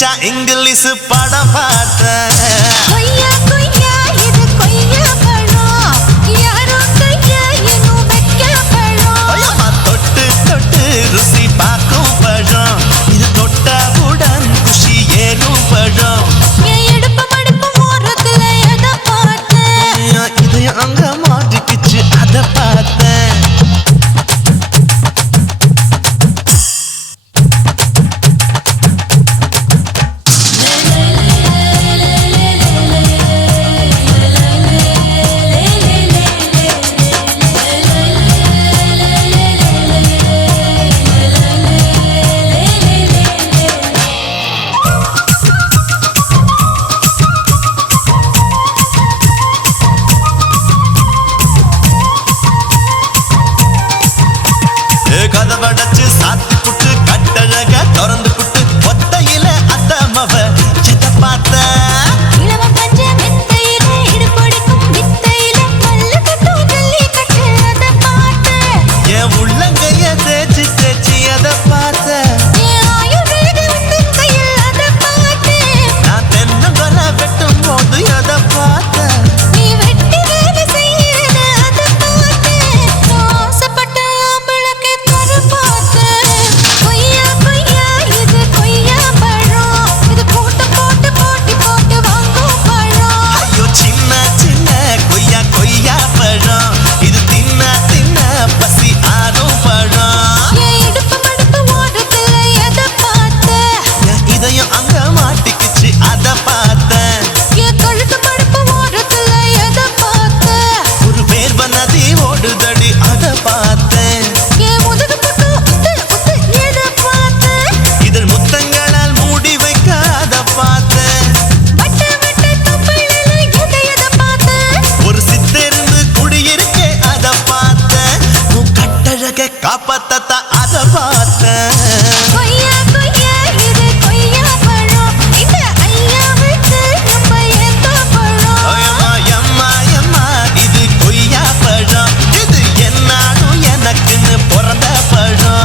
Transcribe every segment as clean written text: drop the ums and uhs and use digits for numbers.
சிரிச்சா இங்கிலீஷ் படம் பார்த்தேன். கொய்யா கொய்யா இது கொய்யா பழம், யாரோ கையா இன்னும் வைக்க பழம். தொட்டு தொட்டு ருசி பார்க்கும் பழம், இது தொட்டாவுடன் குஷி ஏறும் பழம். என் இடுப்பு மடுப்பு ஓரத்துல எதை பார்த்தேன், இதயம் அங்க மாட்டிக்கிச்சு அதை பார்த்தேன். கதவடைச்சு சாத்தி புட்டு கட்டழக திறந்து புட்டு ஒத்தையில அத்தமவ சித்த பார்த்த. இளவம் பஞ்ச மெத்தையில இடுப்படிக்கும் வித்தையில மல்லு கட்டும் ஜல்லி கட்டு அதை பார்த்தேன். என் உள்ளங்கைய தேய்ச்சி தேய்ச்சி அதை பார்த்த. என் ஆயுர்வேத உந்தன் கையில் அதை பார்த்தேன். நான் தென்னங்கொலை வெட்டும் போது அதை பார்த்த. நீ வெட்டி வேலை செய்யறது அதை பார்த்தேன். நான் ஆசைப்பட்ட ஆம்பளுக்கு தர பார்த்தேன். கொய்யா கொய்யா இது கொய்யா பழம், இது போட்டு போட்டு போட்டி போட்டு வாங்கும் பழம். ஐயோ சின்ன சின்ன கொய்யா கொய்யா பழம், இது தின்ன தின்ன பசி ஆறும் பழம். என் இடுப்பு மடுப்பு ஓரத்துல எதை பார்த்தேன், என் இதயம் அங்க மாட்டிக்கிச்சு அதை பார்த்தேன். என் கழுத்து மடுப்பு ஓரத்துல எதை பார்த்தேன், ஒரு வேர்வ நதி ஓடுதடி அதை பார்த்தேன். என் முதுகு பக்கம் உத்து உத்து எதை பார்த்தேன், இதழ் முத்தங்களால் மூடி வைக்க அதை பார்த்தேன். வட்ட வட்ட தொப்புளில எதை பார்த்தேன், ஒரு சித்தெருந்து குடியிருக்கே அதை பார்த்தேன். உன் கட்டழக காப்பாத்தத்த அதை பார்த்தேன். கொய்யா கொய்யா இது கொய்யா பழம், இந்த ஐயாவுக்கு நம்ம ஏத்த பழம். அயம்மா எம்மா எம்மா இது கொய்யா பழம், இது என்னாலும் எனக்குன்னு பிறந்த பழம்.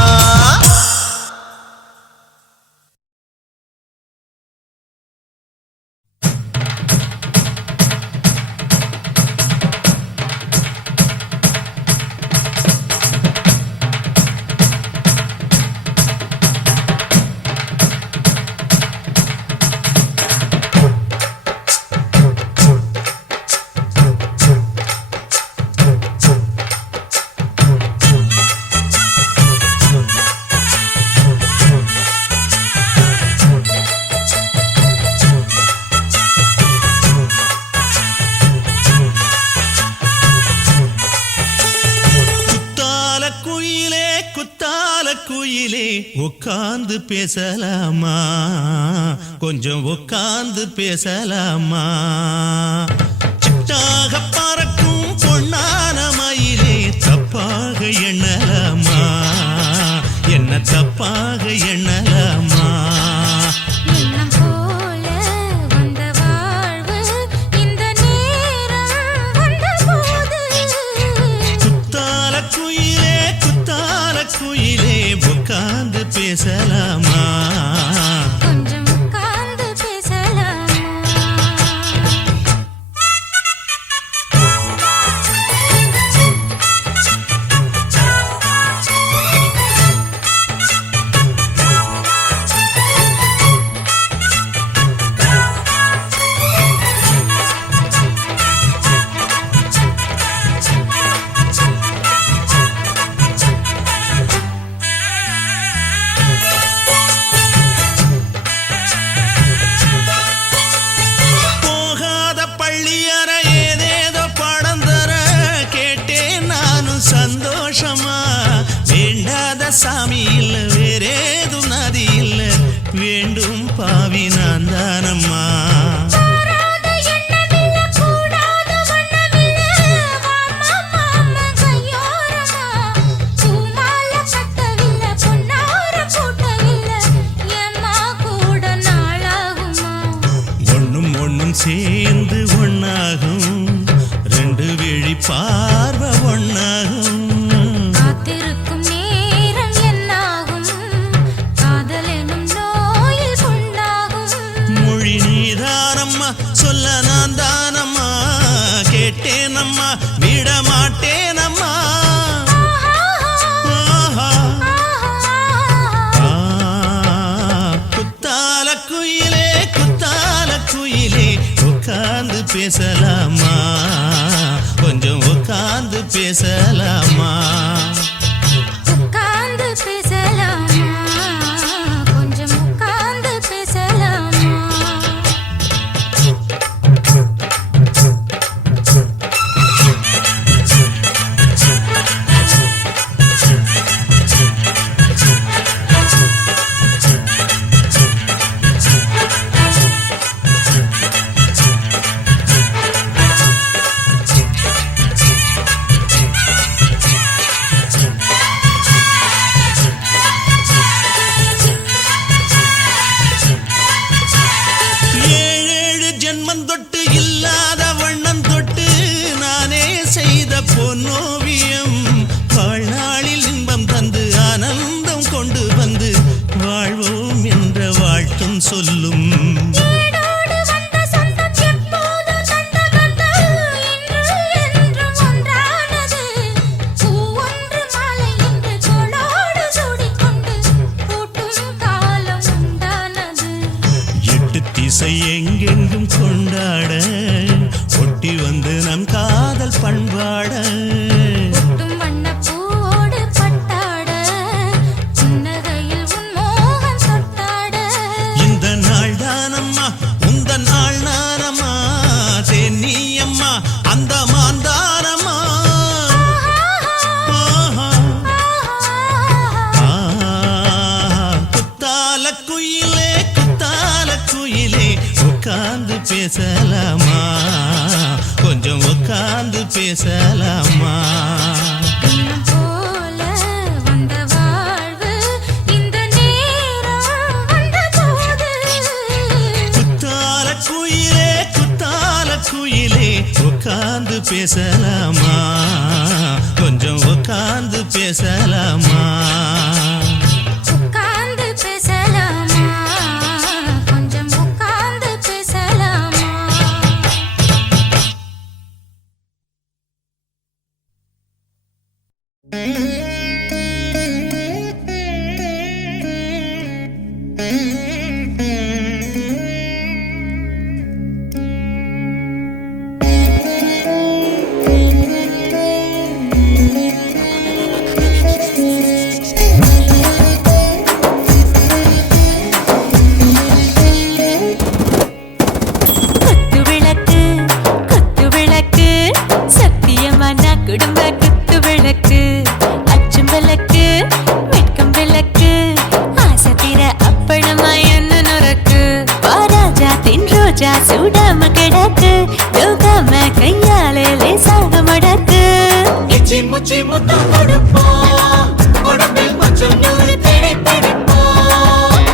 குத்தால குயிலே உட்கார்ந்து பேசலாமா, கொஞ்சம் உட்கார்ந்து பேசலாமா. சிட்டாக பறக்கும் பொன்னான மயிலே தப்பாக எண்ணலாமா, என்ன தப்பாக எண்ணலாமா. எண்ணம் போல வந்த வாழ்வு இந்த நேரம் வந்தபோது, குத்தால குயிலே உட்கார்ந்து பேசலாமா, கொஞ்சம் உட்கார்ந்து பேசலாமா. சாமி இல்ல வேறேதும் நதி இல்ல, வேண்டும் பாவி நான் தானம்மா. ஒண்ணும் சேர்ந்து ஒன்னாகும், ரெண்டு விழி பார்வை ஒன்னாகும். காத்திருக்கும் நேரம் என்னாகும், காதல் எனும் நோயில் புண்ணாகும். மாட்டேனம்மா. குத்தால குயிலே குத்தால குயிலே உட்கார்ந்து பேசலாமா, கொஞ்சம் உட்கார்ந்து பேசலாமா. உட்கார்ந்து பேசலாமா, கொஞ்சம் உட்கார்ந்து பேசலாமா. ஏழேழு ஜென்மம் தொட்டு இல்லாத வண்ணம் தொட்டு நானே செய்த பொன்னோவியம், வாழ்நாளில் இன்பம் தந்து ஆனந்தம் கொண்டு வந்து வாழ்வோம் என்ற வாழ்த்தும் சொல்லும். ஏடோடு வந்த சொந்தம் எப்போதும் தந்த பந்தம் இன்று என்றும் ஒன்றானது. பூ ஒன்று மாலை என்று தோளோடு சூடிக்கொண்டு பூட்டும் காலம் உண்டானது. எட்டு திசை எங்கெங்கும் கொண்டாட ஒட்டி வந்து நம் காதல் பண்பாட, ஒட்டும் வண்ணப் பூவோடு பட்டாட புன்னகையில் உன் மோகம் தொட்டாட. இந்த நாள் தானம்மா உந்த நாள் நானம்மா, தென்னியம்மா அந்த மாந்தானம்மா. குத்தால குயிலே குத்தால குயிலே உட்கார்ந்து பேசலாமா, கொஞ்சம் உட்கார்ந்து பேசலாமா. எண்ணம் போல வந்த வாழ்வு இந்த நேரம் வந்தபோது. குத்தால குயிலே குத்தால குயிலே உட்கார்ந்து பேசலாமா, கொஞ்சம் உட்கார்ந்து பேசலாமா. உட்கார்ந்து பேசலாமா, கொஞ்சம் உட்கார்ந்து பேசலாமா. குத்து விளக்கு சத்தியமான குடும்ப குத்து விளக்கு. அச்சும் விளக்கு வெட்கம் விளக்கு ஆசை தீர அப்பளமா என்ன நுறக்கு. வாராஜா தின் ரோஜா சூடாம கிடக்கு, யோகாம கையாலே லேசாக மடக்கு. இச்சி முச்சி முத்தம் கொடுப்போம், உடம்பில் கொஞ்சம் நூறு தேடி பிடிப்போம்.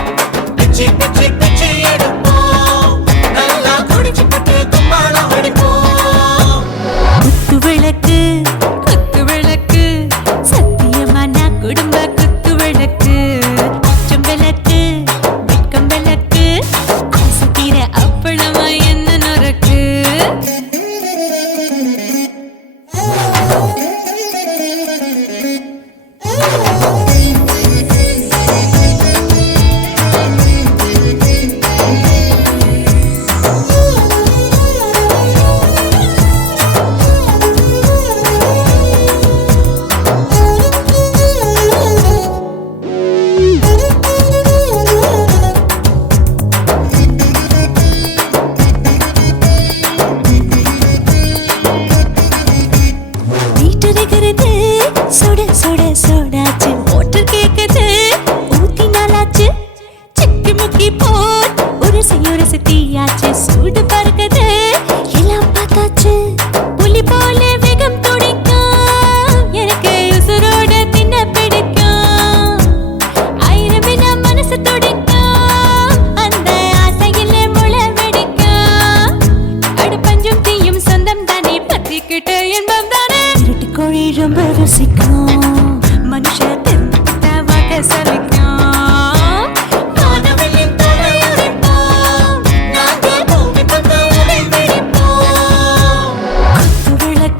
பிச்சி பிச்சி பிச்சி எடுப்போம், நல்லா குடிச்சு பட்டு கும்பாலம் அடிப்போம். குத்து விளக்கு சத்தியமான குடும்ப குத்து விளக்கு. அச்சம் விளக்கு வெட்கம் விளக்கு ஆசை தீர அப்பளமா என்ன நுறக்கு. வீட்டடிக்கிறது சுட சுட சோடாச்சு, மோட்டர் கேக்குது ஊத்தி நாளாச்சு. சிக்கி முக்கி போட் உரசி தீயாச்சு, சூடு பறக்குது எல்லாம் பார்த்தாச்சு. புலி போல வேகம் துடிக்கும், எனக்கு உசுரோட தின்ன பிடிக்கும். ஆயிரம் மனசு துடிக்கும், அந்த ஆசையில முளை வெடிக்கும். அடுப்பஞ்சும் தீயும் சொந்தம் தானே, பத்திக்கிட்டு இன்பம் தானே. இருட்டு கோழி ரொம்ப ருசிக்கும், மனுஷ தெரிஞ்சுக்கிட்ட வாக்க சலிக்கும். வானவெளியின் தலை உடைப்போம், நாங்க பூமி பக்கம் உடை வெடிப்போம். குத்து விளக்கு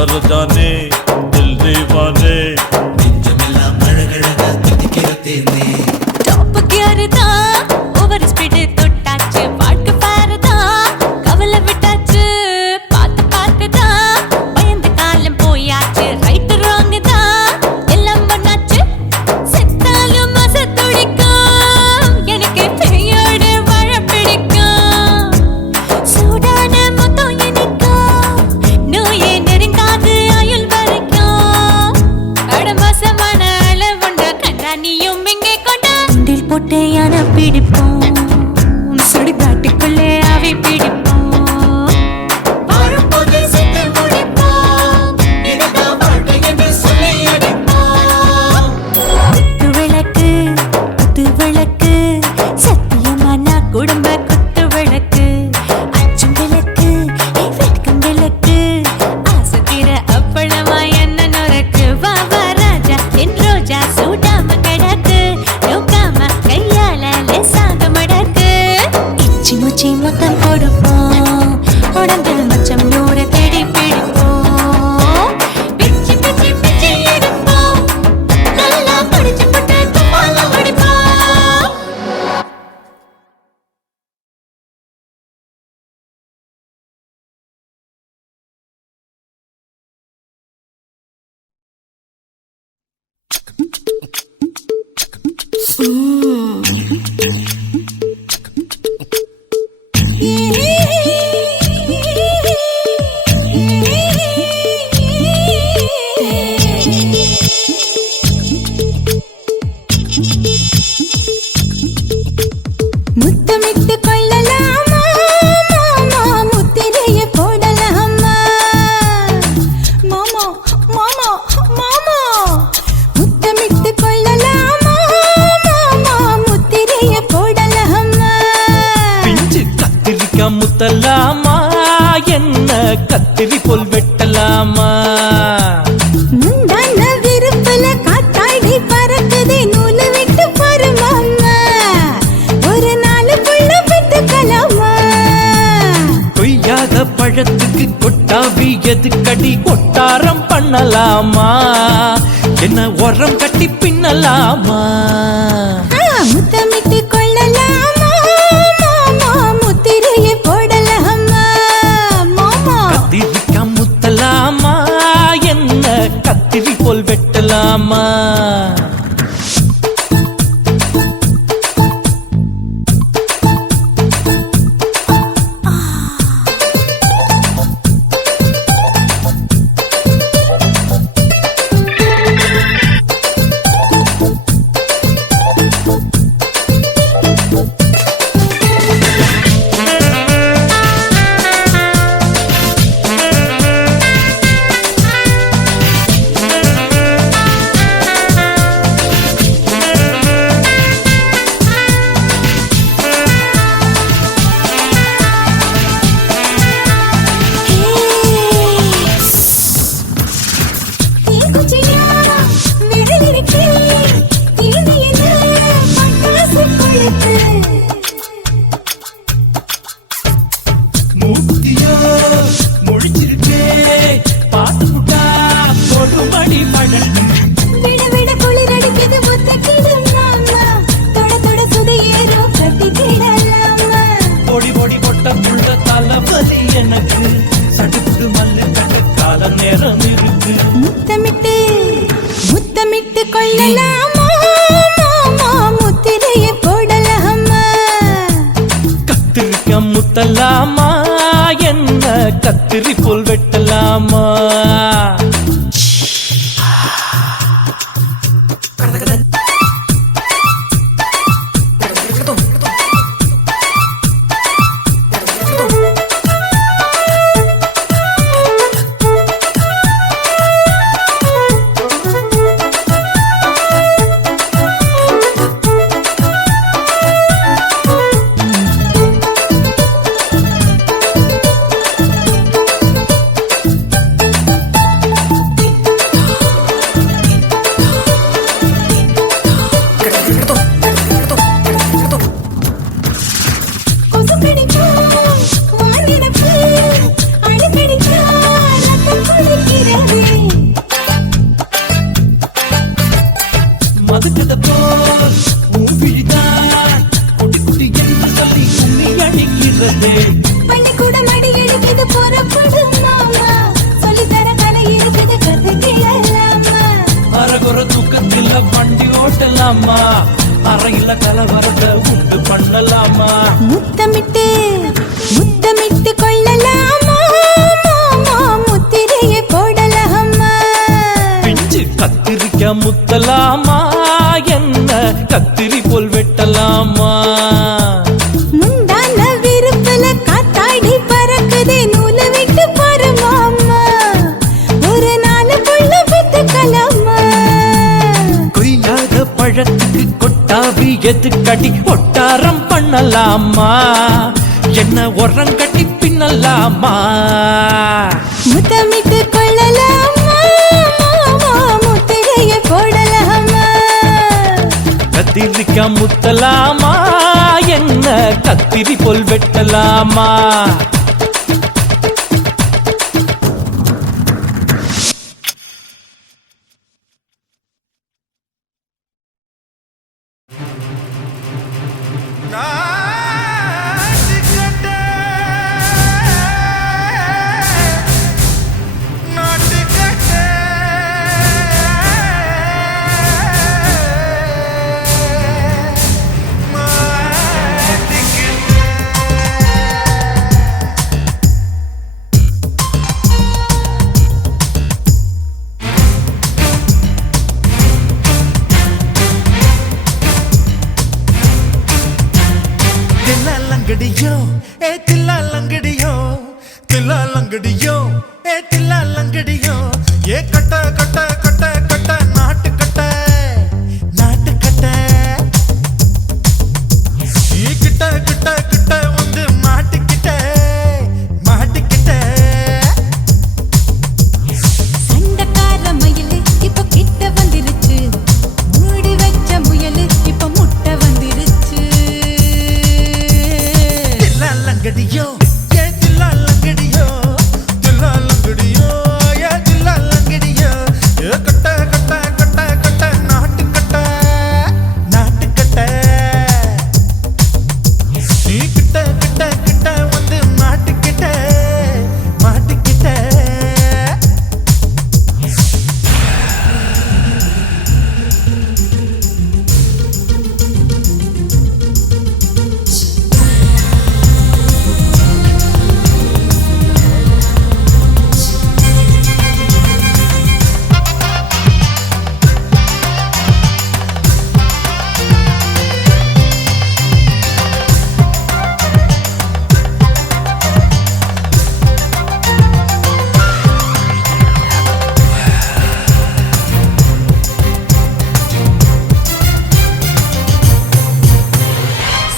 सफर जाने दिल दीवाने நெஞ்சமெல்லாம் அழகழகா தித்திக்கிறதேனே டாப் கியர் தான் ஓவர் ஸ்பீடு தொட்டாச்சு வாழ்க்கை பாரு தான் கவலை விட்டாச்சு பார்த்து பார்த்து தான் பயந்து காலம் போயாச்சு ரைட் ராங் தான் எல்லாம் பண்ணாச்சு செத்தாலும் மச துடிக்கும் எனக்கு பெயோட வாழ பிடிக்கும் சூடான மொத்தம் எனக்கும் நோயே நெருங்காது ஆயுள் வரைக்கும் அடமசமான அளவுண்ட கண்டா நீயும் இங்கே கொண்டா உண்டில் போட்டு யானை பிடிப்போம் சுடுகாட்டுக்குள்ளே அவை பிடிப்போம் வாழும்போது செத்து முடிப்போம் இதுதான் வாழ்க்கை என்று சொல்லி அடிப்போம் குத்து விளக்கு சத்தியமான குடும்ப குத்து விளக்கு அச்சும் விளக்கு வெட்கம் விளக்கு ஆசை தீர அப்பளமா என்ன நுறக்கு வா வா ராஜா என் ரோஜா சூடாம கிடக்கு நோக்காம கையால லேசாக மடக்கு இச்சி முச்சி மொத்தம் கொடுப்போம் உடம்பு மச்சம் நூற தேடி பிடிப்போம் பிச்சி பிச்சி பிச்சி எடுப்போம் நல்லா படிச்சு போட்டு துப்பால படிப்போம் முத்தமிட்டு கொள்ளலாமா மாமா முத்திரைய போடலாமா மாமா மாமா மாமா முத்தமிட்டு கொள்ளலாமா மாமா முத்திரைய போடலாமா பிஞ்சு கத்திரிக்காய் முத்தலாமா என்ன கத்திரி போல் வெட்டலாமா முந்தான விருப்பல காத்தாடி பறக்குதே நூலு விட்டு பாரு மாமா ஒரு நாள் புள்ள பெத்துக்கலாமா கொய்யாத பழத்துக்கு கொட்டாவி எதுக்கடி கொட்டாரம் பண்ணலாமா என்ன உரம் கட்டி பின்னலாமா முத்தமிட்டு கொள்ளலாமா மாமா முத்திரைய போடலாமா மாமா கத்திரிக்காய் முத்தலாமா என்ன கத்திரி போல் வெட்டலாமா மூத்தியா முடிச்சிருக்கே பாத்து புட்டா போடும்படி மழை விட விட குளிர் அடிக்குது முத்தக்கிடும் மாமா தொட தொட சுதையேறோ கட்டிக்கிடலாமா பொடி பொடி கொட்ட புள்ள தலைவலி எனக்கு சடுக்கு மல்லு கட்டு கால நேரம் இருக்கு முத்தமிட்டு முத்தமிட்டு கொள்ளலாமா மாமா முத்திரைய போடலாமா கத்திரிக்காய் முத்தலாமா என்ன கத்திரி போல் வெட்டலாமா வீட்டுக்குள்ள கலவரத்தை உண்டு பண்ணலாமா? முத்தமிட்டு முத்தமிட்டு கொள்ளலாமா, முத்திரையை போடலாமா? பிஞ்சு கத்திரிக்க முத்தலாமா, என்ன கத்திரி போல் வெட்டலாமா? முந்தான விருப்பல காத்தாடி பறக்குதே, நூலை விட்டு பரமாமா, ஒரு நாளுக்குள்ள வித்துக்கலாமா? கொய்யாத பழத்துக்கு கொட்டாவி எதுக்கடி ஒட்டாரம் பண்ணலாமா? என்ன உரங்கட்டி பின்னலாமா? முத்தமிட்டு கொள்ளலாமா, முத்திரையை போடலாமா? கத்திரிக்க முத்தலாமா, என்ன கத்திரி போல் வெட்டலாமா? தில்லாலங்கடியோ ஏ தில்லாலங்கடியோ, தில்லாலங்கடியோ ஏ தில்லாலங்கடியோ, ஏ கட்ட கட்ட கட்ட கட்ட நாட்டு கட்ட நாட்டு கட்ட, நீ கிட்ட கிட்ட கிட்ட வந்து மாட்டிக்கிட்ட மாட்டிக்கிட்ட. சண்டக்கார மயிலு இப்ப கிட்ட வந்துருச்சு, மூடி வச்ச முயலு இப்ப முட்டை வந்துருச்சு. தில்லாலங்கடியோ ஏ தில்லாலங்கடியோ, தில்லாலங்கடியோ ஏ தில்லாலங்கடியோ, ஏ கட்ட கட்ட கட்ட கட்ட நாட்டு கட்ட நாட்டு கட்ட, நீ கிட்ட கிட்ட கிட்ட வந்து மாட்டிக்கிட்ட மாட்டிக்கிட்ட.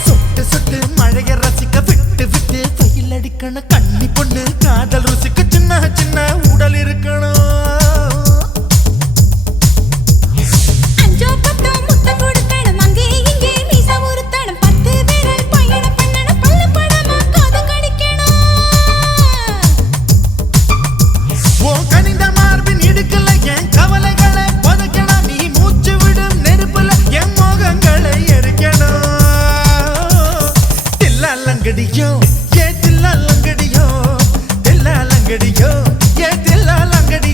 சொட்டு சொட்டு மழைய ரசிக்க விட்டு விட்டு வெயில் அடிக்கணும், கண்ணி பொண்ணு காதல் ருசிக்க சின்ன சின்ன உடல் இருக்கணும். அஞ்சோ பத்தோ முத்தம் கொடுக்கணும், அங்கே இங்கே மீசா உருத்தணும், 10 விரல் பயணம் பண்ணணும், பல்ல படமா காது கடிக்கணும். உன் கனிந்த மார்பின் இடுக்கல என் கவலைகளை புதைக்கணும், நீ மூச்சு விடும் நெருப்புல என் மோகங்களை எரிக்கணும். தில்லாலங்கடியோ ஏ தில்லாலங்கடியோ, தில்லாலங்கடியோ ஏ தில்லாலங்கடியோ.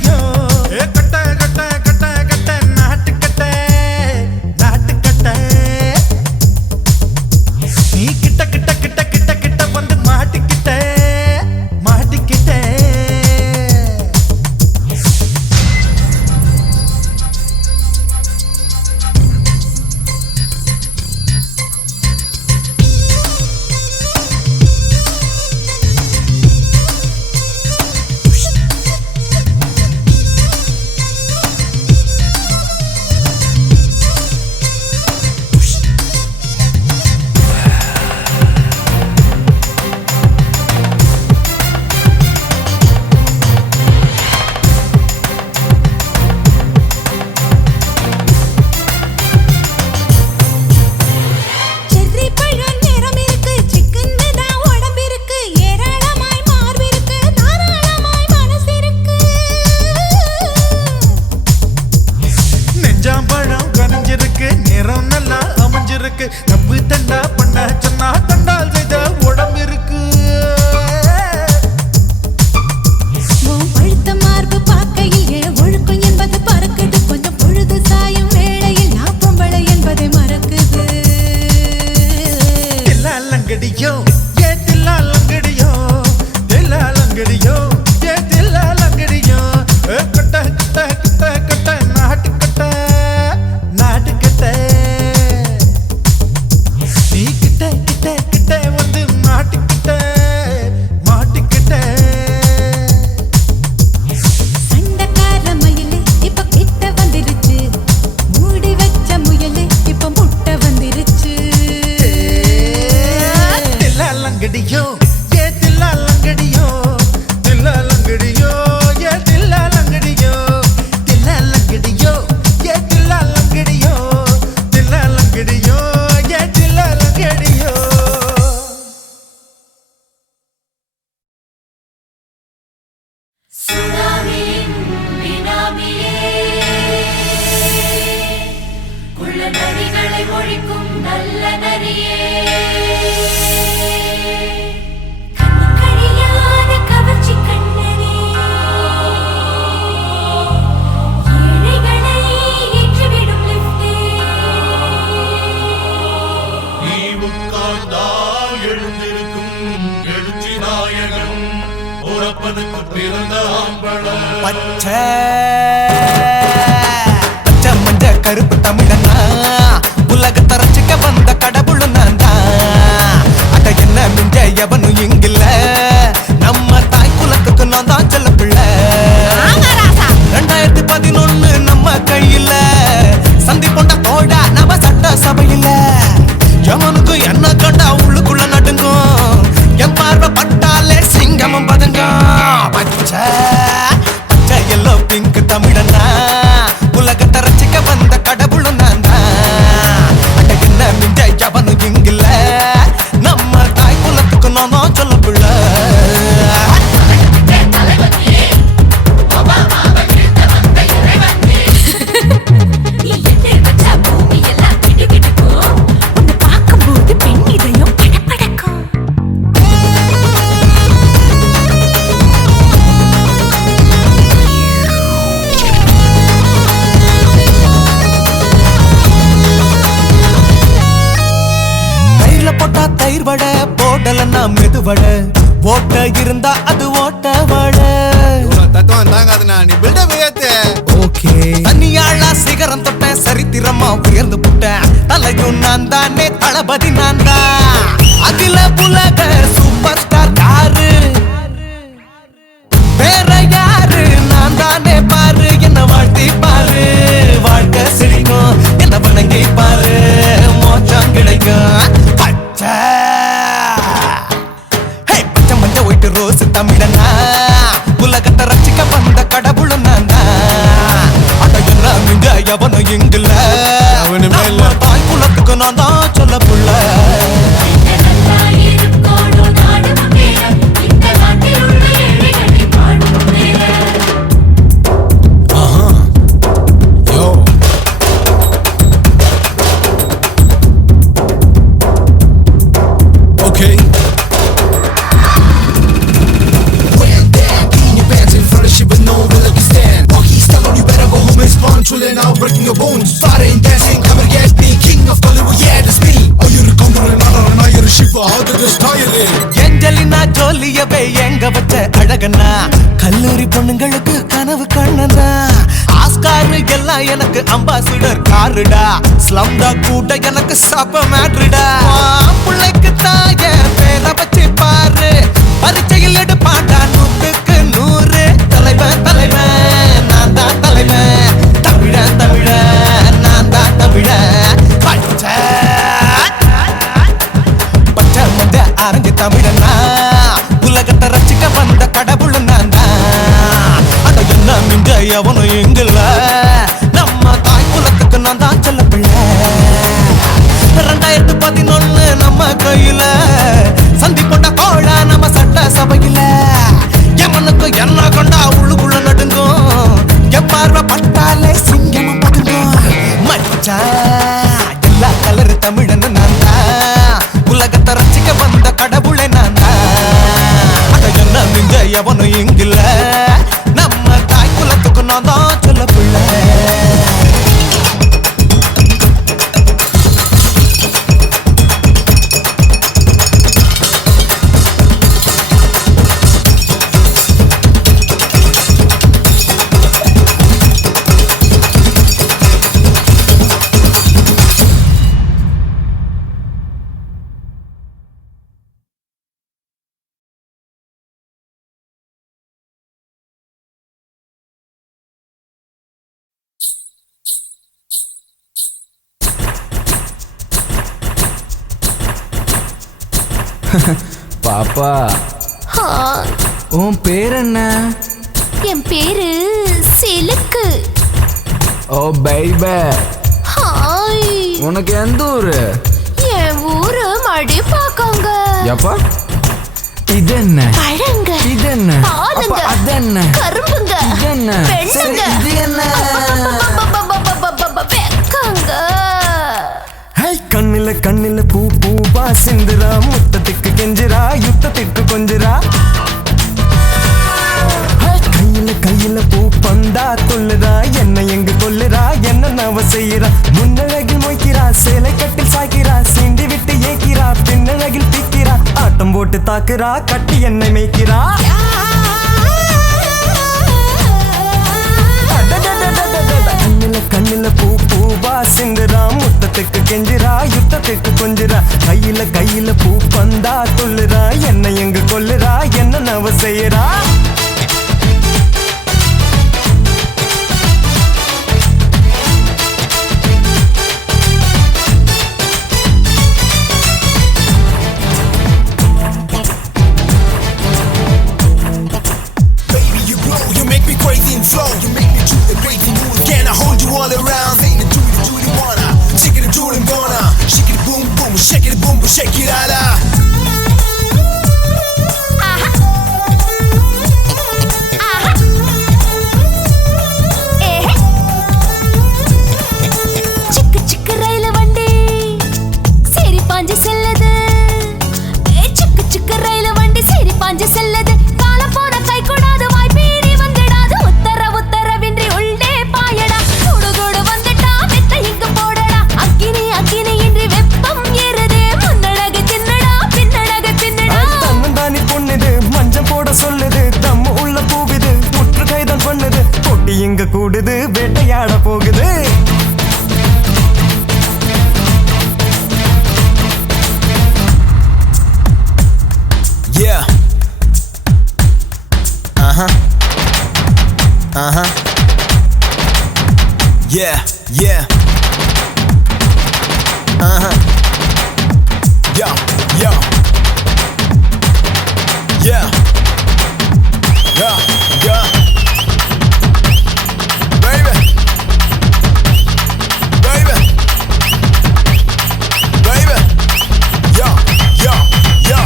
சுனாமியின் பினாமியே உள்ள நரிகளை ஒழிக்கும் நல்ல நரியே கண்ணுக்கழியாத கவர்ச்சி கண்ணனே ஏழைகளை ஏற்றிவிடும் லிஃப்டே நீ உட்கார்ந்தால் எழுந்திருக்கும் எழுச்சி நாயகன் உறப்பனுக்கு பிறந்த ஆம்பளம் பச்சை பச்சை மஞ்ச கருப்பு தமிழனா உலகத்தை ரசிக்க வந்த கடவுள் நான் தான். அட என்ன மிஞ்ச எவனும் இங்கில்ல நம்ம தாய் குலத்துக்கு நான் தான் செல்ல பிள்ளை. 2011 நம்ம கையில சந்தி பொண்ட தோடா நம்ம சட்ட சபையில எவனுக்கு என்ன கண்டா உள்ளுக்குள்ள நடுங்கும் என் பார்வை பட்டாலே சிங்கமும் பதுங்கும். பச்சை பச்சை எல்லோ பிங்க் தமிழனா உலகத்தை ரசிக்க வந்த கடவுளும் நான் தான். அட என்ன மிஞ்ச எவனும் இங்கில்ல நம்ம தாய் குலத்துக்கு நான் தான் சொல்ல பிள்ளை. நீ எட்டு வச்சா பூமி எல்லாம் கிடுகிடுக்கும் உன்னை பார்க்கும்போது பெண் இதயம் படபடக்கும் தயிர்ல போட்டா தயிர் வடை போடலன்னா மெதுவடை ஓட்ட இருந்தா அது ஓட்ட வடை. தத்துவம் தாங்காதுண்ணா நீ பில்டப் ஏத்து ஓகே தனியாளா சிகரம் தொட்டேன் சரித்திரமா உயர்ந்து புட்டேன் தலையும் நான் தானே தளபதி நான் தான். அகில புலக சூப்பர் ஸ்டார் யாரு வேற யாரு நான் தானே பாரு என்ன வாழ்த்தி பாரு வாழ்க்கை சிரிக்கும் என்ன வணங்கி பாரு மோச்சம் கிடைக்கும். பச்சை ஹே பச்சை மஞ்ச ஒயிட்டு ரோஸ் தமிழனா உலகத்தை ரசிக்க வந்த கடவுளும் நான் தான். அட என்ன மிஞ்ச எவனும் இங்கில்ல அவனுமே இல்ல. நம்ம தாய் குலத்துக்கு நான் தான் சொல்ல புள்ள. நல்லா இருக்கோடும் நாடும் பேர இந்த நாட்டில் உள்ள ஏழைகளை பாடும் பேர யோ okay now breaking your bones starting dancing come and get me king of Bollywood yeah that's me oh you're coming you're a ship how did this style Angelina ஜோலியவே எங்க வச்ச அழகனா கல்லூரி பொண்ணுங்களுக்கு கனவு கண்ணனா ஆஸ்கார் எல்லாம் எனக்கு அம்பாசிடர் காருடா ஸ்லம்டா கூட எனக்கு சாப்ப மேட்ருடா. பிள்ளைக்கு தாய பேரை வச்சு பாரு பரீட்சையில் எடுப்பாண்டா 100க்கு 100 தலைவன் தலைவன் நான் தான் தலைவன் தமிழன் தமிழன் நான் தான் தமிழன். பச்சை பச்சை மஞ்ச ஆரஞ்சு தமிழனா உலகத்தை ரசிக்க வந்த கடவுள் நான் தான். அட என்ன மிஞ்ச எவனும் எங்கில்ல நம்ம தாய் குலத்துக்கு நான் தான் செல்ல பிள்ளை. 2011 நம்ம கையில சந்தி கொண்ட கோழ நம்ம சட்ட சபையில எமனுக்கு என்ன கொண்டா உள்ளுக்குள்ள நடுங்கும் என் பார்வை பட்டாலே சிங்கமும் பதுங்கும். மச்சான் எல்லா கலரு தமிழன்னு நான் தான் உலகத்தை ரசிக்க வந்த கடவுளை நான் தான். அட என்ன மிஞ்ச எவனும் இங்கில்ல நம்ம தாய் குலத்துக்கு நான் தான் சொல்ல பிள்ளை. பாப்பா ஹாய் உன் பேர் என்ன? என் பேரு சிலுக்கு. ஓ பைபே ஹாய் உனக்கு எந்த ஊரு? என் ஊரு மடிப்பாக்கங்க. எப்பா இது என்ன? பழங்க இது என்ன? பாலுங்க. அப்ப அது என்ன? என்ன கரும்புங்க இது என்ன பெண்ணுங்க இது என்ன வெக்கங்க ஹை கண்ணில கண்ணில பூ பூவா சிந்துரா முத்தத்துக்கு கெஞ்சிரா யுத்தத்துக்கு கொஞ்சிரா கையில கையில பூ பந்தா கொல்லுறா என்ன எங்க கொல்லுறா என்ன நவ செய்யறா முன்னழகில் மொய்க்கிறா சேலை கட்டில் சாய்க்கிறா சீண்டி விட்டு ஏக்கிறா பின்னழகில் தீக்கிறா ஆட்டம் போட்டு தாக்குறா கட்டி என்னை மேய்க்கிறா கண்ணில கண்ணில பூ பூவா சிந்துரா முத்தத்துக்கு கெஞ்சிரா யுத்தத்துக்கு கொஞ்சிரா கையில கையில பூ பந்தா கொல்லுறா என்ன எங்க கொல்லுறா என்ன நவ செய்யறா Crazy and flow, you make me do the crazy moves. Can I hold you all around? Say the Judy wanna, shake it, Judy gonna, shake it, boom boom, shake it, boom boom, shake it, ala. சிக்கு சிக்கு ரயில் வண்டி சரி பாஞ்சு செல்லது சிக்கு சிக்கு ரயில் வண்டி சரி பாஞ்சு செல்லது காலம் போன கை கூடாது வாய்ப்பீடி வந்துடாது உத்தரவின்றி உள்ளே பாயடா கூடு கூடு வந்துட்டா வெத்த இங்கு போடடா அக்கினி அக்கினி இன்றி வெப்பம் ஏறுது முன்னழகு தின்னடா பின்னழகு பின்னடா தன்னந்தானி பொண்ணுது மஞ்சம் போட சொல்லுது தம்மு உள்ள பூவிது முற்று கைதான் பண்ணுது பொட்டி இங்க கூடுது வேட்டையாட போகுது Yeah. Yeah, yeah. Yo, yo. Yeah. Yeah, yeah. Baby. Baby. Baby. Yo, yo, yo.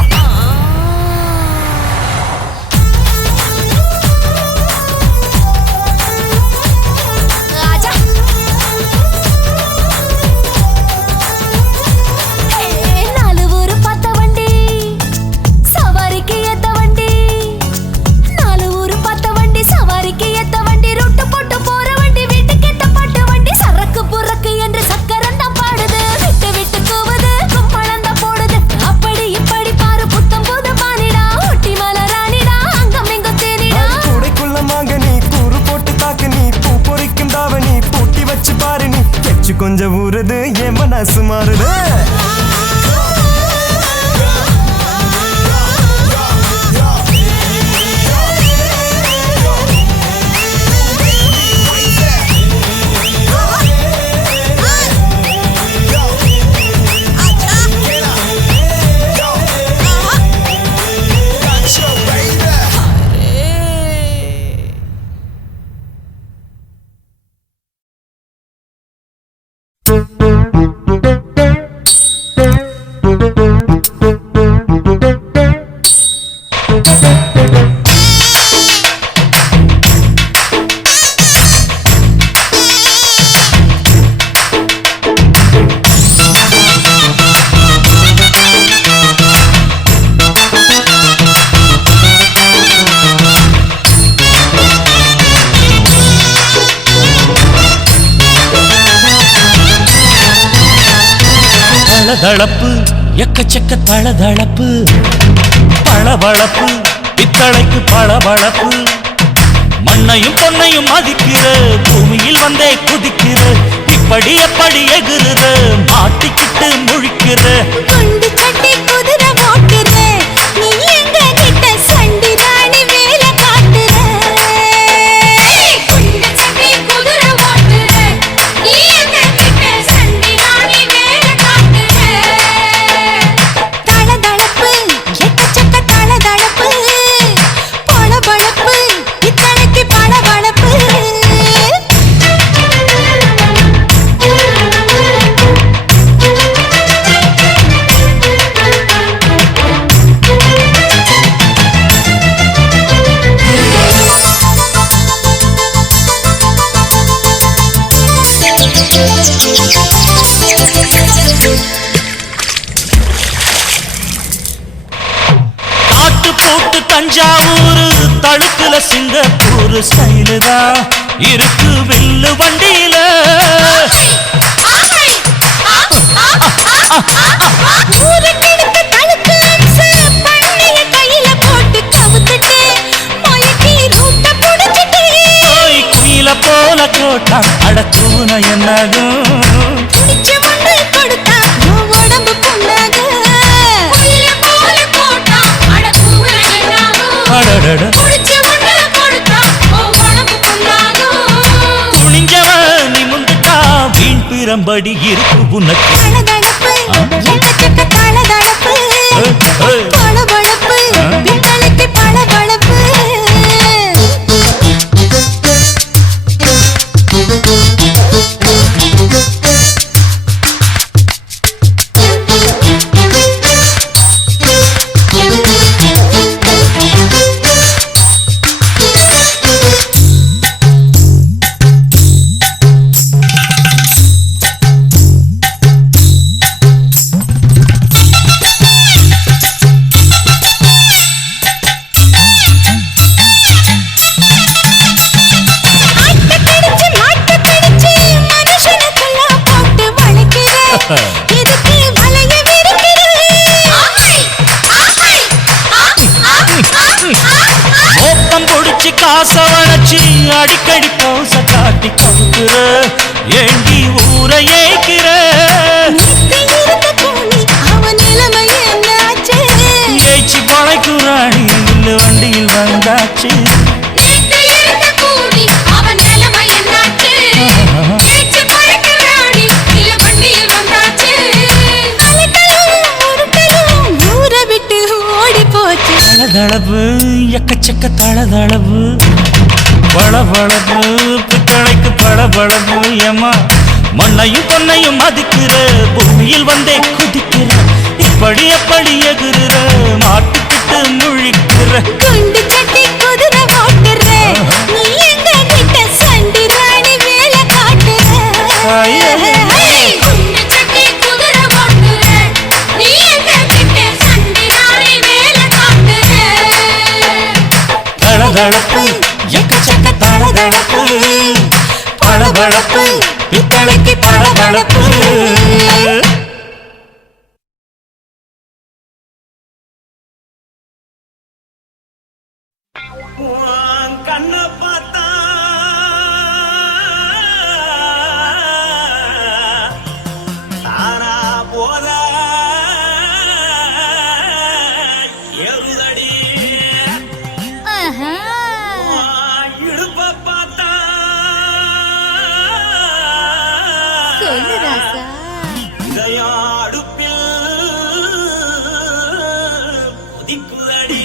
ராஜா நாலு ஊரு பார்த்த வண்டி சவாரிக்கு ஏத்த வண்டி நாலு ஊரு பார்த்த வண்டி சவாரிக்கு ஏத்த வண்டி ரூட்டு போட்டு போற வண்டி வீட்டுக்கு ஏத்த பாட்டு வண்டி சரக்கு புறக்கு என்று சக்கரம் தான் பாடுது விட்டு விட்டு கூவுது கும்பளம் தான் போடுது அப்படி இப்படி பாரு புத்தம் புது பானிடா ஊட்டி மலராணிடா அங்கம் எங்கும் தேனிடா கூடைக்குள்ள மாங்க நீ கூறு போட்டு தாக்கு நீ பூ பொறிக்கும் தாவணி பூட்டி வச்சு பாரு நீ எச்சு கொஞ்சம் ஊறுது என் மனசு மாறுது தளதளப்பு எக்கச்சக்க தளதளப்பு பளபளப்பு பித்தளைக்கு பளபளப்பு மண்ணையும் பொன்னையும் மதிக்கிற பூமியில் வந்தே குதிக்கிற இப்படி எப்படி எகுறுற மாட்டிக்கிட்டு முழிக்கிற குண்டு சட்டி குதிரை ஓட்டுற நீ எங்க கிட்ட சண்டி ராணி வேலை காட்டுற குண்டு சட்டி குதிரை ஓட்டுற நீ எங்க கிட்ட சண்டி ராணி வேலை காட்டுற தளதளப்பு எக்கச்சக்க தளதளப்பு பளபளப்பு இத்தனைக்கு பளபளப்பு ஆட்டு போட்டு தஞ்சாவூர் தழுக்குல சிங்கப்பூர் ஸ்டைலு தான் இருக்கு வெள்ளு வண்டியில. குயில போல கோட்டா அடத்தூன என்னாகும் துணிஞ்சவன் நீ முந்துட்டா வீண் பிரம்படி இருக்கு உனக்கு. மோப்பம் பொடிச்சு காசவழைச்சு அடிக்கடி பௌச காட்டி கவுக்குற ஏண்டி ஊரை ஏய்க்கிற. ஏய்ச்சி பழைக்குறாணி இல்ல வண்டியில் வந்தாச்சு. தளதளவு எக்கச்சக்க தளதளவு பளபளப்பு பித்தளைக்கு பளபளப்பு ஏமா மண்ணையும் பொன்னையும் மதிக்கிற பூமியில் வந்தே குதிக்கிற இப்படி எப்படி எகுற மாட்டுக்கிட்டு முழிக்கிற. குண்டு சட்டி குதிரை ஓட்டுற நீ எங்க கிட்ட சண்டி ராணி வேலை காட்டுற. தளதளப்பு எக்கச்சக்க தளதளப்பு பளபளப்பு பித்தளைக்கு பளபளப்பு. கண்ண பார்த்தா தானா போத எருதடி இடுப்ப பார்த்தா இதயம் அடுப்பில் உதிக்குதடி.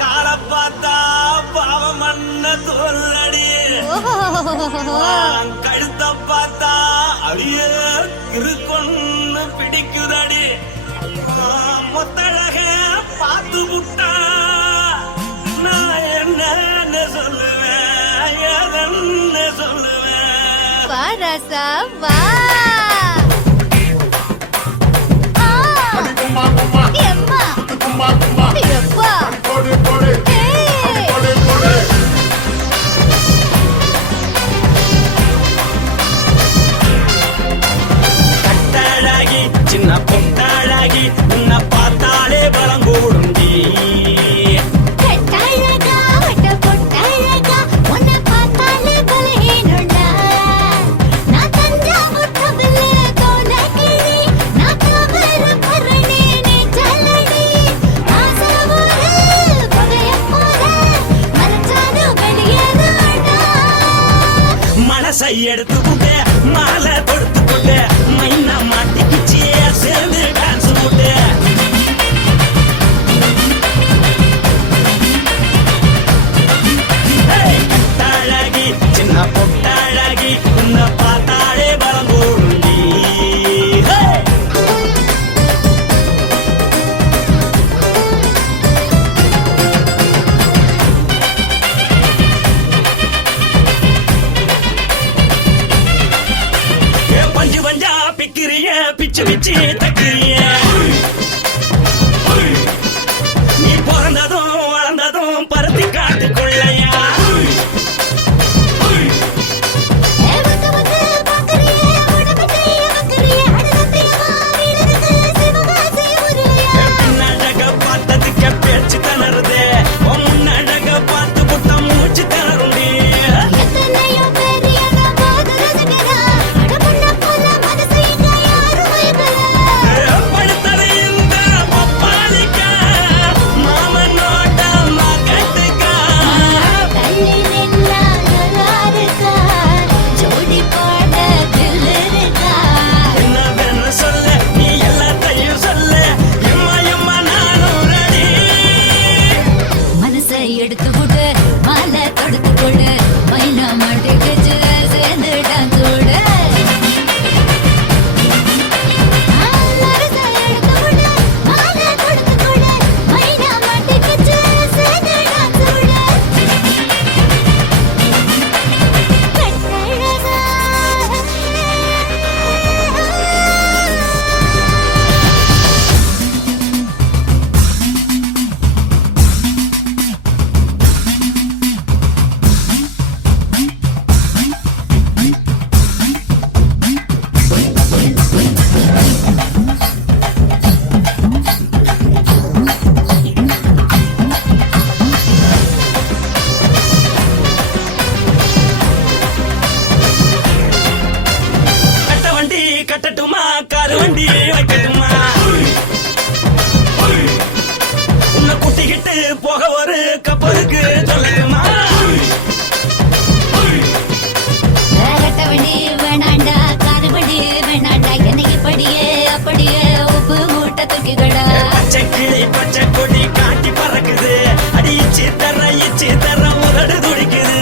கால பார்த்தா பாவம் மண்ண தோல்றடி. கழுத்த பார்த்தா அடிய இருக்குன்னு பிடிக்குதடி. மொத்தழக பார்த்து விட்டா நான் என்ன சொல்லுவேன் எதன்னு சொல்லுவேன். வாராசா வா கட்டழகி சின்ன பொட்டழகி உன்னை பார்த்தாலே பலங்கூடும். மனசை எடுத்து போட்டு மாலை கொடுத்து போட்டு மைனா மாட்டிக்கிச்சு சேர்ந்து டான்ஸ் போட்டு. கட்டழகி சின்ன பொட்டழகி உன்னை பார்த்தாலே பலம் கூடுண்டி. வச்சு வச்சு தக்கிறிய நீ பிறந்ததும் வளர்ந்ததும் பருத்தி காட்டுக்குள்ளையா பின்னழக பார்த்ததுக்கு பேச்சு தளருது முன்னழக பார்த்து புட்ட மூச்சு தளருண்டி எடுத்து விடு மாலை தொடுத்து கொடு மைனா மாட்டுக்கு சேர்ந்து டான்ஸ் விடு கட்டட்டுமா காரு வண்டி வைக்கட்டுமா உன்னை குட்டிக்கிட்டு போக ஒரு கப்பலுக்கு சொல்லட்டுமா கட்டவண்டி வேணாண்டா காதுபடி வேணாண்டா என்னைக்கு படியே அப்படியே உப்பு மூட்டை தூக்கிக்கடா பச்சை கிளி பச்சை கொடி காட்டி பறக்குது அடி இச்சி தர உதடு துடிக்குது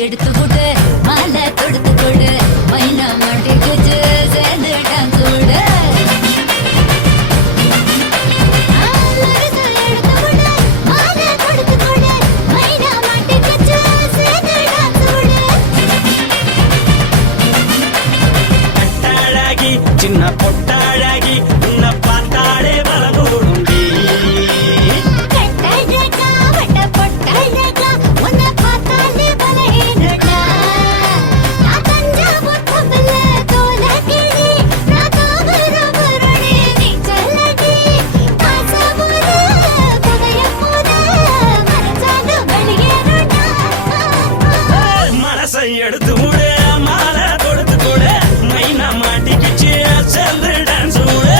எடுத்து விடு மாலை தொடுத்து கொடு மைனா மாட்டுக்கு சேர்ந்து டான்ஸ் விடு கட்டாழகி சின்ன பொட்டாழகி உன்னை பார்த்தாலே பலகூடுண்டி மனசை எடுத்து விடு மாலை தொடுத்து கொடு மைனா மாட்டிக்கிச்சு சேர்ந்து டான்ஸ் விடு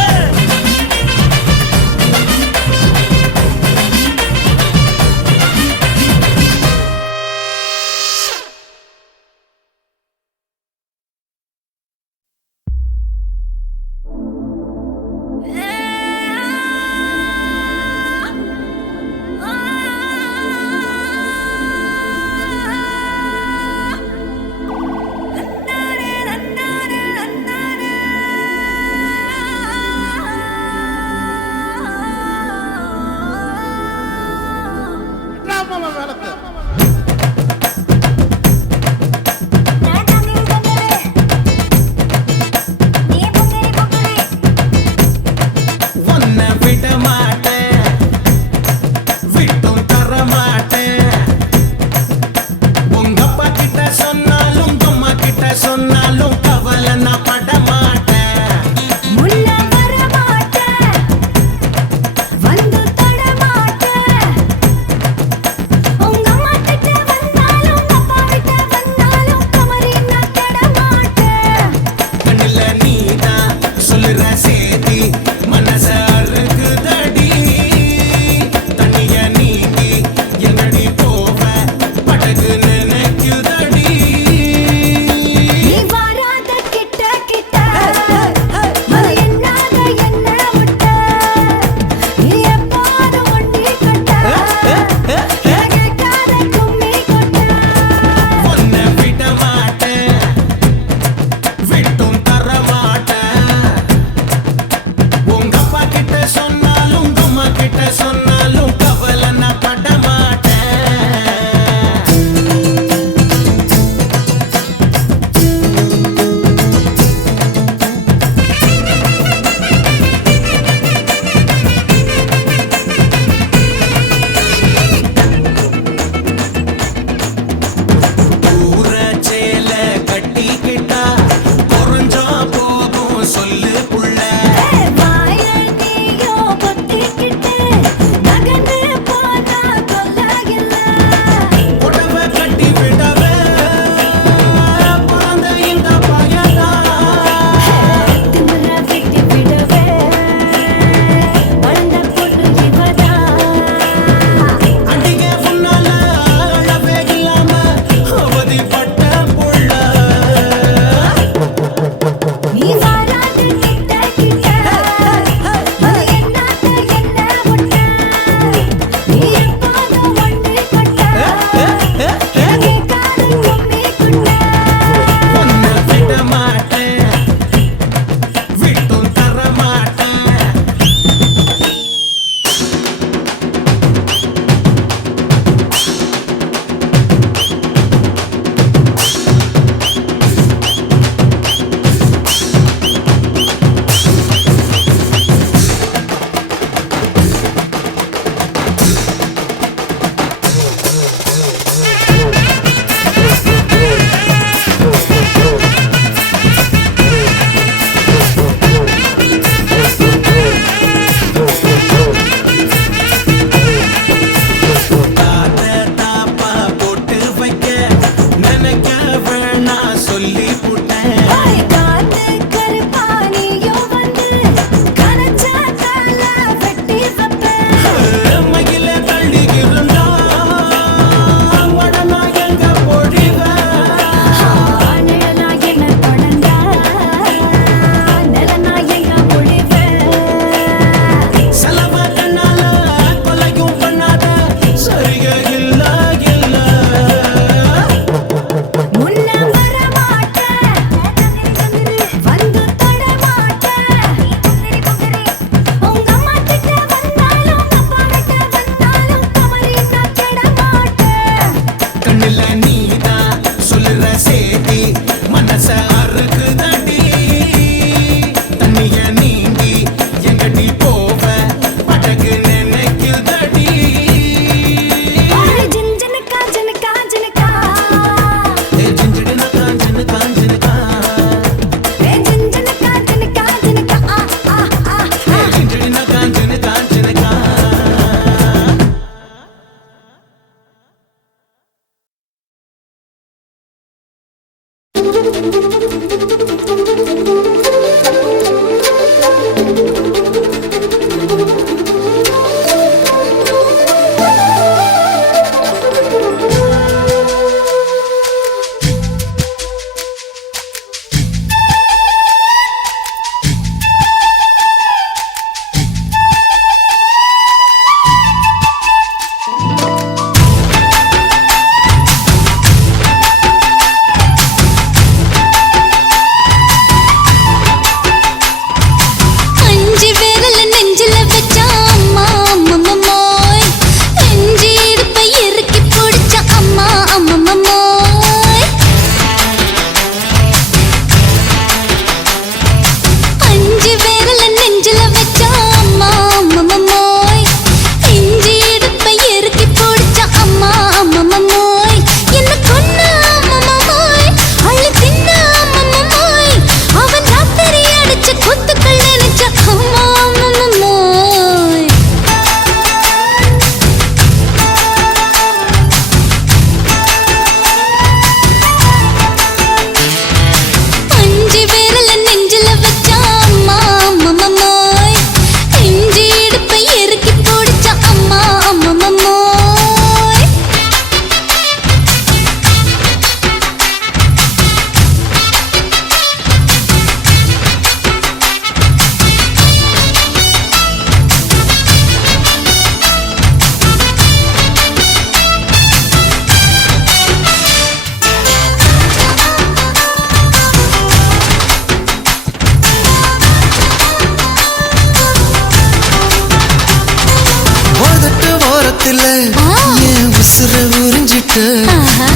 என் உசுர உறிஞ்சிட்ட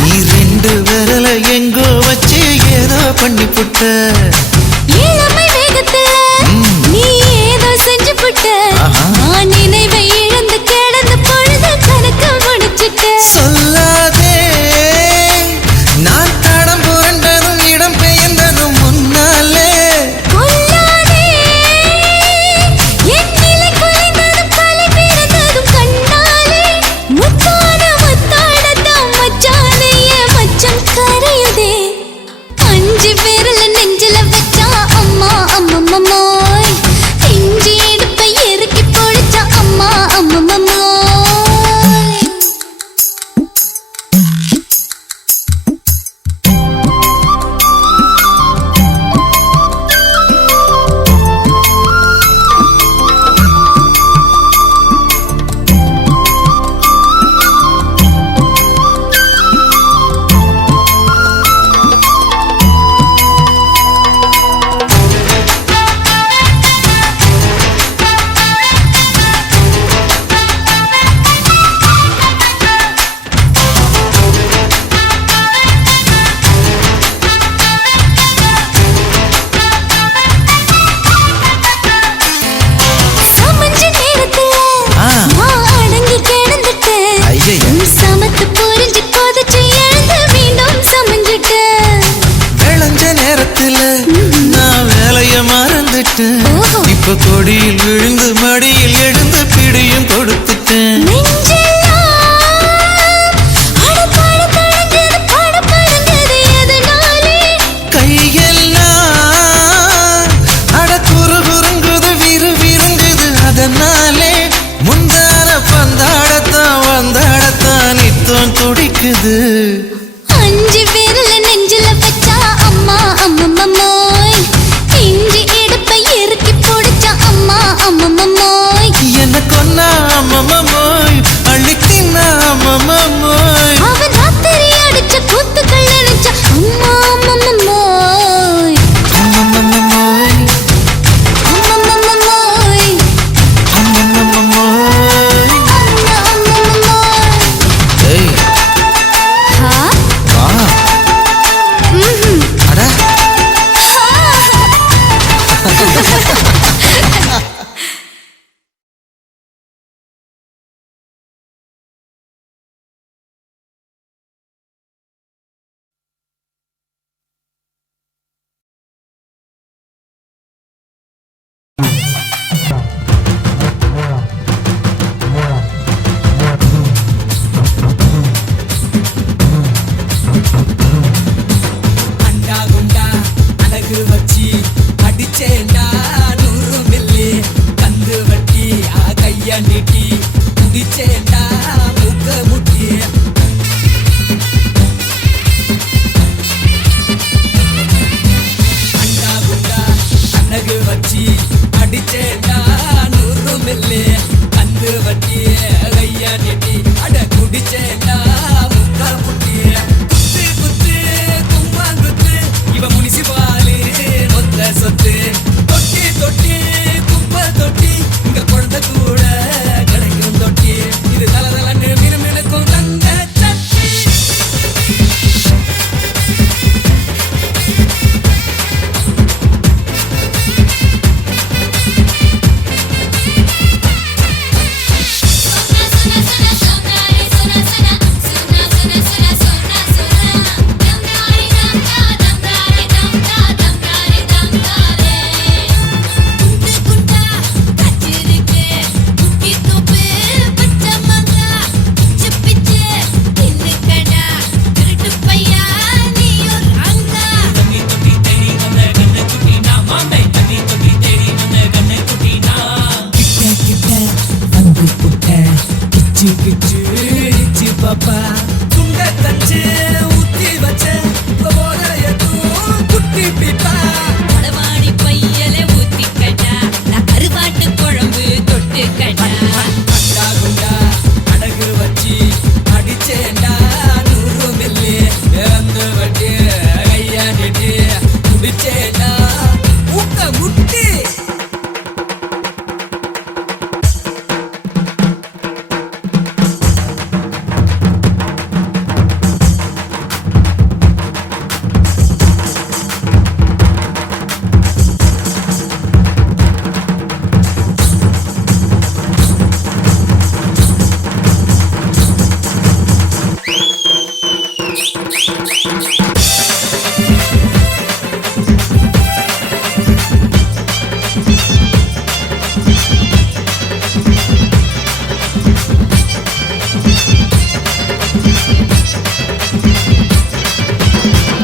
நீ ரெண்டு விரல எங்கோ வச்சு ஏதோ பண்ணி புட்ட இளமை வேகத்துல நீ ஏதோ செஞ்சு புட்ட நான் நினைவை இழந்து கிடந்த பொழுது கணக்கு முடிச்சிட்ட சொல்லாதே நான் தடம் புரண்டதும் இடம் பெயர்ந்ததும் முன்னாலே கொல்லாதே என் நிலை குலைந்ததும் தலை பிறந்ததும் கண்ணாலே முத்தான முத்தாடத்தான் மச்சானே என் மச்சம் கரையுதே அஞ்சு விரல நெஞ்சில வச்சு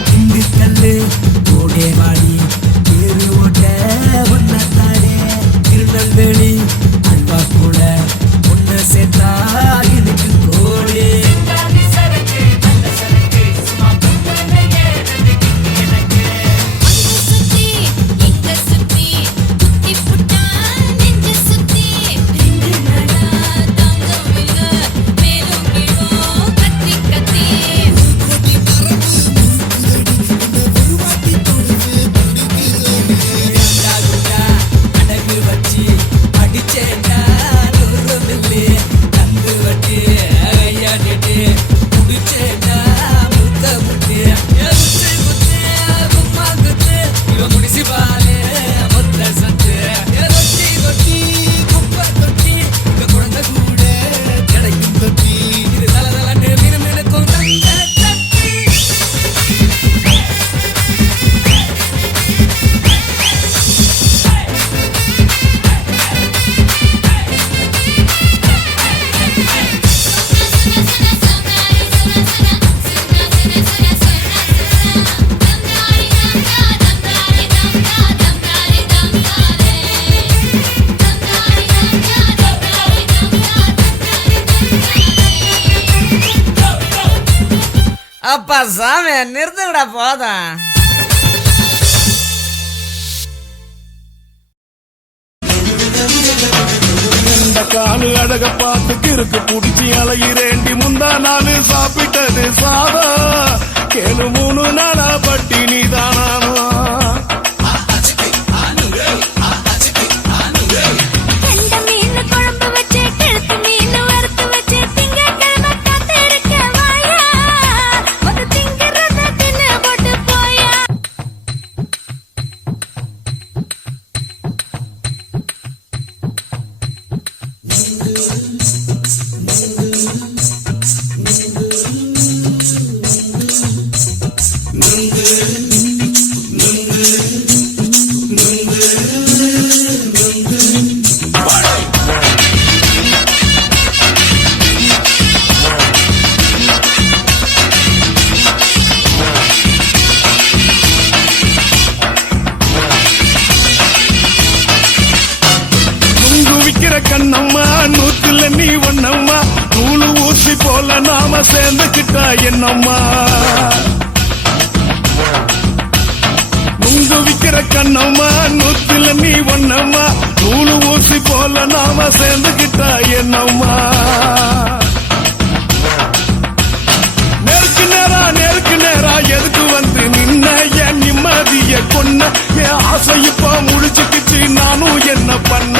திண்டுக்கல்லு கோடேவாடி தேரு ஓட்ட ஒன்னத்தாடே திருநெல்வேலி அல்வா கூட ஒன்ன சேர்த்தா இதுக்கு கோடி சுத்தி இங்க சுத்தி குத்தி புட்டா நெஞ்ச சுத்தி ரெண்டு நாளா தாங்கவில்ல மேலும் கீழும் கத்தி கத்தி அடகு வச்சு அடிச்சேண்டா நூறு மில்லி கந்து வட்டி ஐயாடிட்டு குடிச்சேண்டா முத்த முட்டி குத்து குத்து கும்மா குத்து இவன் முடிச்சு பாலே மொத்த சத்து ரொட்டி ரொட்டி குப்பை தொட்டி இங்க குழந்தை கூட கிடைக்கும் தொட்டி இது தல தலன்னு மீன் மீனுக்கும் தங்க தட்டி அப்பா சாமி நிறுத்துங்கடா போதும். இந்த காலு அழக பார்த்து கிறுக்கு புடிச்சி அலையிறேண்டி முந்தா நாள் சாப்பிட்டது சாதா கேளு 3 நாளா பட்டினி தானாமா கண்ட மீன் குழம்பு வச்சு கிழக்கு மீன் வறுத்து வச்சு திங்கக்கிழமை காத்திருக்க வாயா ஒரு திங்கிறத தின்னு போட்டு போயா நுங்கு விக்கிற கண்ணம்மா நூத்துல நீ ஒண்ணம்மா நூலு ஊசி போல நாம சேர்ந்துக்கிட்டா என்னம்மா நுங்கு விக்கிற கண்ணம்மா நூத்துல நீ ஒண்ணம்மா நூலு ஊசி போல நாம சேர்ந்துக்கிட்டா என்னம்மா நேருக்கு நேரா எதுக்கு வந்து நின்ன என் நிம்மதிய கொன்ன என் ஆசை இப்ப முடிச்சுக்கிச்சு நானும் என்ன பண்ண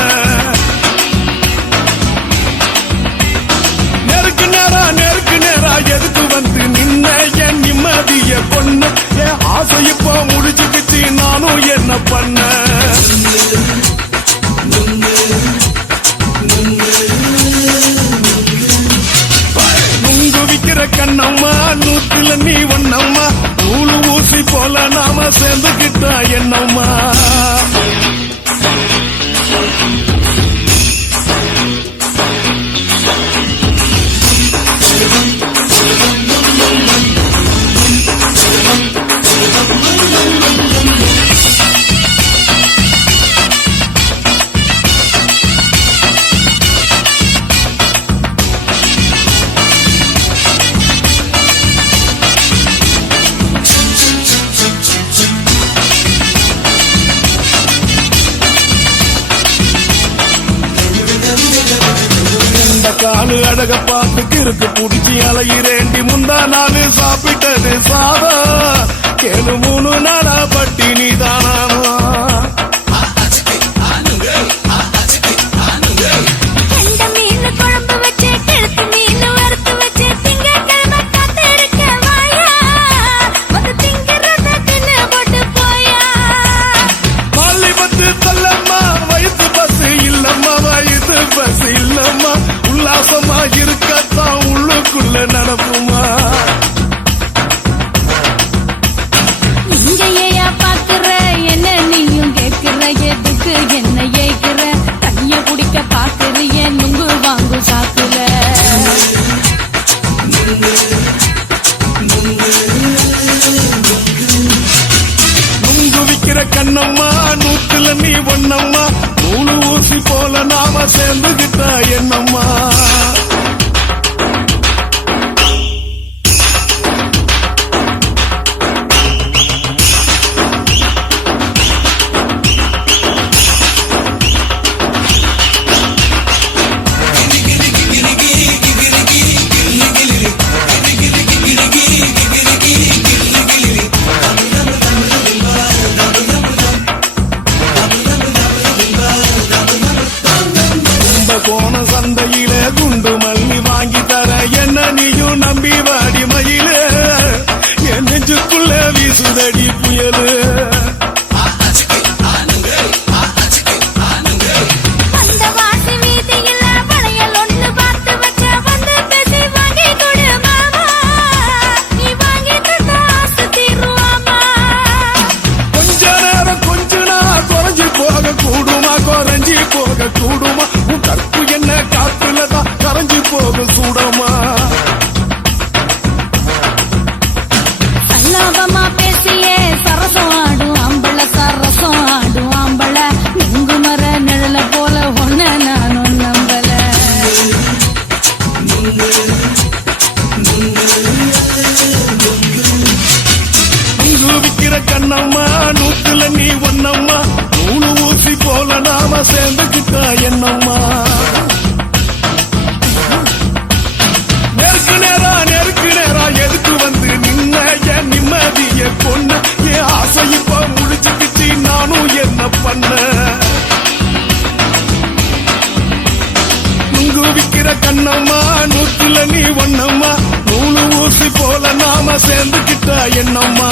நேருக்கு நேரா எதுக்கு வந்து நின்ன என் நிம்மதிய கொன்ன என் ஆசை இப்ப முடிச்சுக்கிச்சு நானும் என்ன பண்ண நுங்கு விக்கிற கண்ணம்மா நூத்துல நீ ஒண்ணம்மா நூலு ஊசி போல நாம சேர்ந்துக்கிட்டா என்னம்மா காலு அழக பார்த்து கிறுக்கு புடிச்சி அலையிறேண்டி முந்தா நாள் சாப்பிட்டது சாதா கேளு 3 நாளா பட்டினி தானாமா கண்ட மீன் குழம்பு வச்சு கிழக்கு மீன் வறுத்து வச்சு திங்கக்கிழமை காத்திருக்க வாயா ஒரு திங்கிறத தின்னு போட்டு போயா பள்ளி பத்து தள்ளம்மா வயசு பஸ் இல்லம்மா வயசு பஸ் இல்லம்மா உல்லாசமா இருக்கத்தான் உள்ளுக்குள்ள நடப்புமா என்னம்மா நூத்துல நீ ஒன்னம்மா நூலு ஊசி போல நாம சேர்ந்துகிட்டா என்னம்மா கோண சந்தையில குண்டு மல்லி வாங்கி தர என்ன நீயும் நம்பி வாடி மயில என் நெஞ்சுக்குள்ள வீசுதடி புயலு அந்த வாசி வீதியில வளையல் ஒண்ணு பார்த்து வச்ச வந்து பேசி வாங்கி கொடு மாமா நீ வாங்கி தந்தா ஆசை தீருவாமா கொஞ்ச நேரம் கொஞ்ச நான் குறைஞ்சி போக கூடுமா குறைஞ்சி போக கூடுமா உன் கற்பு என்ன காத்துலதான் கரைஞ்சி போக சூடமா சல்லாபமா பேசியே சரசம் ஆடும் ஆம்பள சரசம் ஆடும் ஆம்பள நுங்கு மர நிழல போல ஒன்ன நானும் நம்பல நூறு விக்கிற கண்ணம்மா நூத்துல நீ ஒன்னம்மா நூலு ஊசி போல நாம சேர்ந்துகிட்டா என்னம்மா நெருக்கு நேரா எதுக்கு வந்து நின்ன என் நிம்மதிய பொண்ணு என் ஆசை இப்ப முடிச்சுக்கிட்டு நானும் என்ன பண்ண நுங்கு விக்கிற கண்ணம்மா நூத்துல நீ ஒன்னம்மா நூலு ஊசி போல நாம சேர்ந்துகிட்டா என்னம்மா